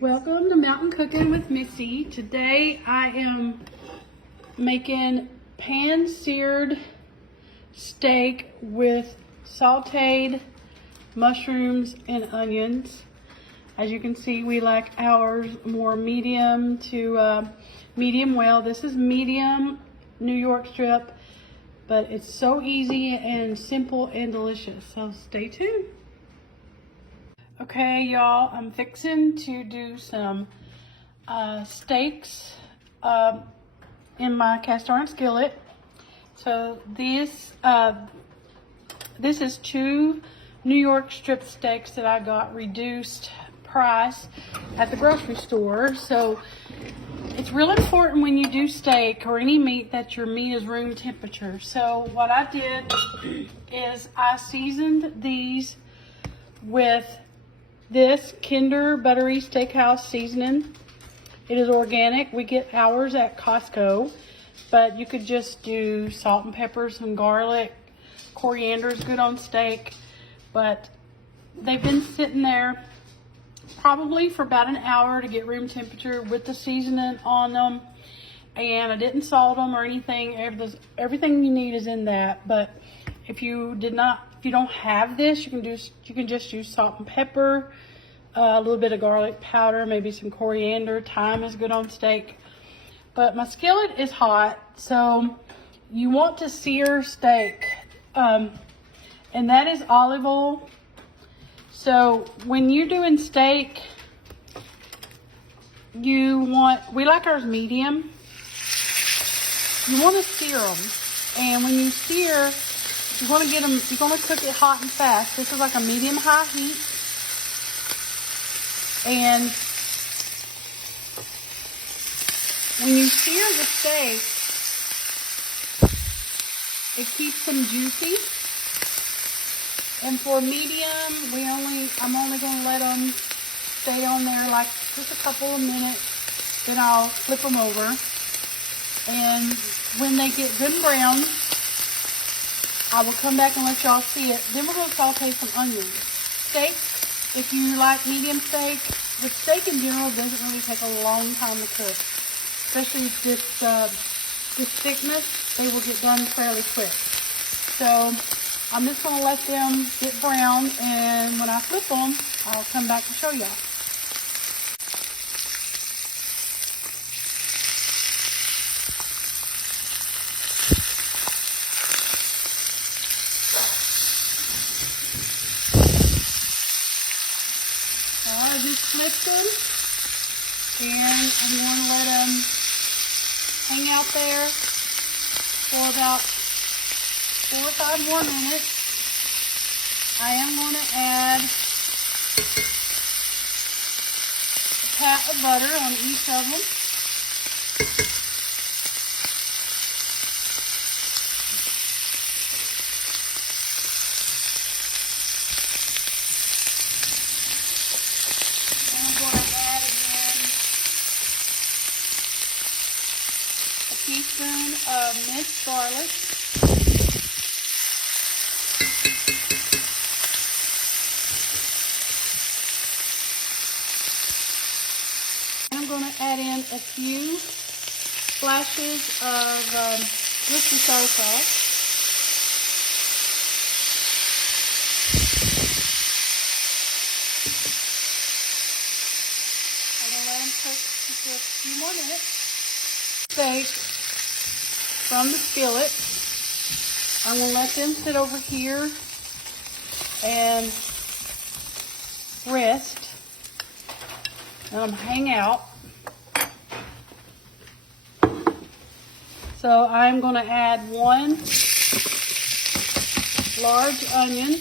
Welcome to Mountain Cooking with Missy. Today I am making pan-seared steak with sauteed mushrooms and onions. As you can see, we like ours more medium to medium well. This is medium New York strip, but it's so easy and simple and delicious. So stay tuned. Okay, y'all, I'm fixing to do some steaks in my cast iron skillet. So this is 2 New York strip steaks that I got reduced price at the grocery store. So it's real important when you do steak or any meat that your meat is room temperature. So what I did is I seasoned these with this Kinder Buttery Steakhouse seasoning. It is organic. We get ours at Costco, but you could just do salt and pepper, some garlic. Coriander is good on steak, but they've been sitting there probably for about an hour to get room temperature with the seasoning on them. And I didn't salt them or anything. Everything you need is in that. But if you don't have this, you can just use salt and pepper, a little bit of garlic powder, maybe some coriander. Thyme is good on steak. But my skillet is hot, so you want to sear steak, and that is olive oil. So when you're doing steak, we like ours medium. You want to sear them, and when you sear, you're going to cook it hot and fast. This is like a medium-high heat. And when you sear the steak, it keeps them juicy. And for medium, I'm only going to let them stay on there like just a couple of minutes. Then I'll flip them over. And when they get good and brown, I will come back and let y'all see it. Then we're going to saute some onions. Steak, if you like medium steak, with steak in general, it doesn't really take a long time to cook. Especially this thickness, they will get done fairly quick. So I'm just going to let them get brown, and when I flip them, I'll come back and show y'all. I just flipped them, and I'm going to let them hang out there for about 4 or 5 more minutes. I am going to add a pat of butter on each of them. Teaspoon of minced garlic. I'm going to add in a few splashes of worcestershire sauce. I'm going to let them cook just for a few more minutes. Steak from the skillet. I'm going to let them sit over here and rest. Let them hang out. So I'm going to add 1 large onion.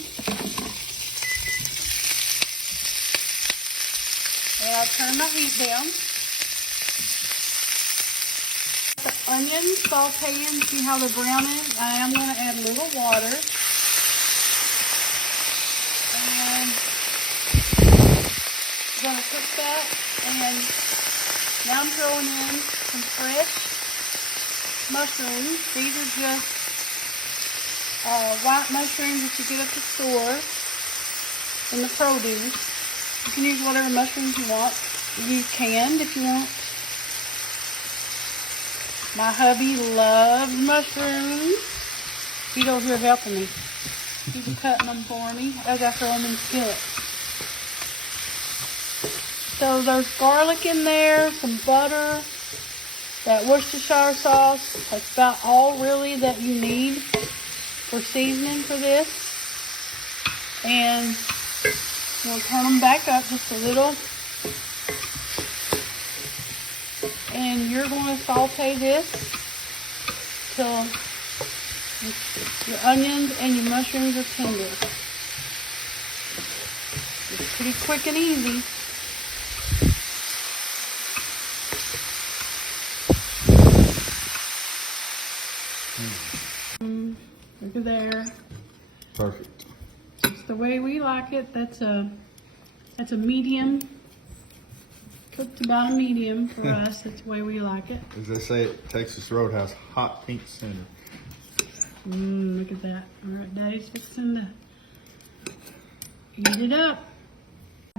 And I'll turn my heat down. The onions sauteing, see how they're browning? I am going to add a little water. And I'm going to cook that. And now I'm throwing in some fresh mushrooms. These are just white mushrooms that you get at the store in the produce. You can use whatever mushrooms you want. use canned if you want. My hubby loves mushrooms. He's over here helping me. He's cutting them for me as I throw them in the skillet. So there's garlic in there, some butter, that Worcestershire sauce. That's about all really that you need for seasoning for this. And we'll turn them back up just a little. And you're going to saute this till your onions and your mushrooms are tender. It's pretty quick and easy. Look at there. Perfect. It's the way we like it. That's a medium. Cooked about a medium for us. That's the way we like it. As they say at Texas Roadhouse, hot pink center. Look at that. All right, Daddy's fixing to heat it up.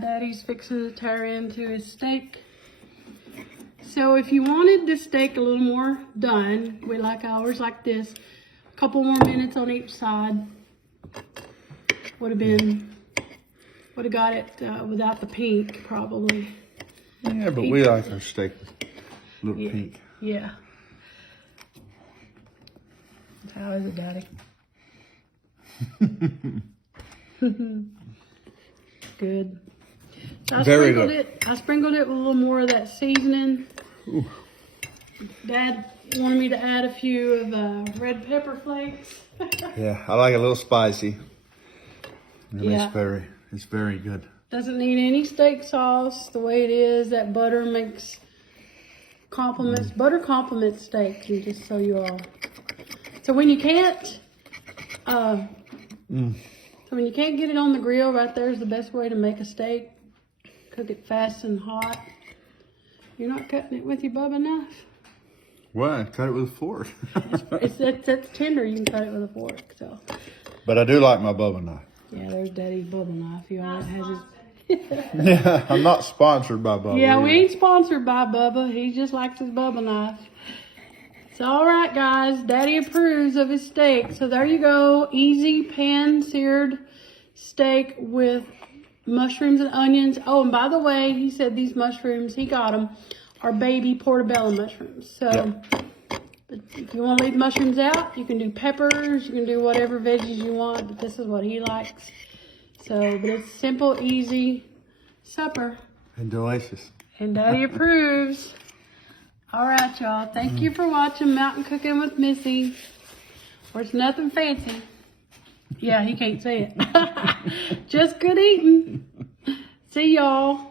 Daddy's fixing to tear into his steak. So if you wanted the steak a little more done, we like ours like this. A couple more minutes on each side. Would have got it without the pink probably. Yeah, but we like our steak a little pink. Yeah. How is it, Daddy? Good. So I sprinkled it with a little more of that seasoning. Ooh. Dad wanted me to add a few of red pepper flakes. Yeah, I like it a little spicy. And Yeah. it's very good. Doesn't need any steak sauce the way it is. That butter complements. Butter complements steaks, and just so you all. So when you can't, so when you can't get it on the grill, right there is the best way to make a steak. Cook it fast and hot. You're not cutting it with your Bubba knife. What? Cut it with a fork. It's tender. You can cut it with a fork. So. But I do like my Bubba knife. Yeah, there's Daddy's Bubba knife. He always has his. Yeah, I'm not sponsored by Bubba. Yeah, we ain't sponsored by Bubba. He just likes his Bubba knife. So, all right, guys. Daddy approves of his steak. So, there you go. Easy pan-seared steak with mushrooms and onions. Oh, and by the way, he said these mushrooms, he got them, are baby portobello mushrooms. So, but if you want to leave mushrooms out, you can do peppers. You can do whatever veggies you want. But this is what he likes. So, but it's simple, easy supper. And delicious. And Daddy approves. All right, y'all. Thank you for watching Mountain Cooking with Missy. Where it's nothing fancy. Yeah, he can't say it. Just good eating. See y'all.